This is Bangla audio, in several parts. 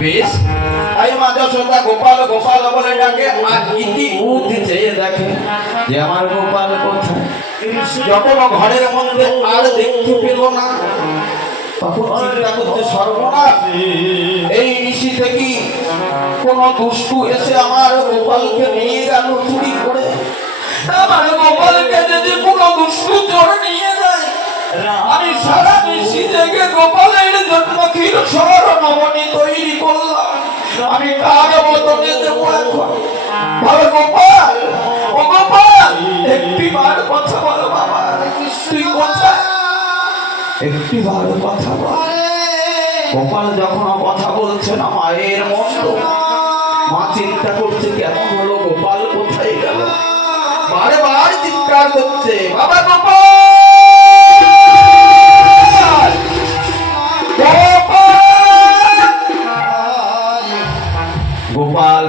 বেশ। তাই মা যশোদা গোপাল গোপাল বলে ডাকে আর ইতি উতি চেয়ে দেখে? যে আমার গোপাল কোথায়? যখন ও ঘরের মধ্যে আর দেখতে পেল না তখন চিন্তা করতে সর্বনাশ! এই কোন দুষ্টু এসে আমার গোপালকে নিয়ে গেল চুরি করে। আমার গোপালকে যদি কোন দুষ্টু চোর নিয়ে যায় আমি সারা নিশি থেকে গোপালের জন্য ক্ষীর ভালো একটি বার কথা বল গোপাল যখন কথা বলছে না, মায়ের মন্দ মা চিন্তা করছে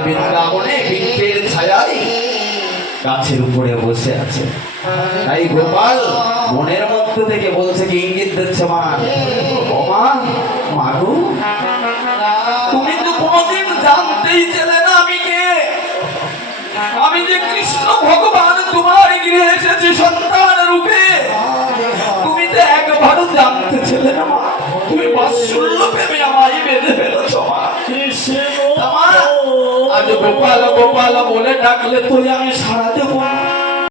বৃন্দাবনে বৃক্ষের ছায়ায় গাছের উপরে বসে আছে। তাই গোপাল মনের মধ্যে থেকে বলছে কি ইঙ্গিত দিচ্ছে, মা? ও মাগু তুমি তো কোনোদিন জানতেই চেলে না আমি কে? আমি যে কৃষ্ণ ভগবান, তোমার গৃহে এসেছি সন্তান রূপে। তুমি তো একবারও জানতে ছেলে না, মা। তুমি বাৎসল্য প্রেমে আমায় বেঁধে ফেলেছ গোপাল গোপাল বলে ডাকলে তুই আমি সারাতে না।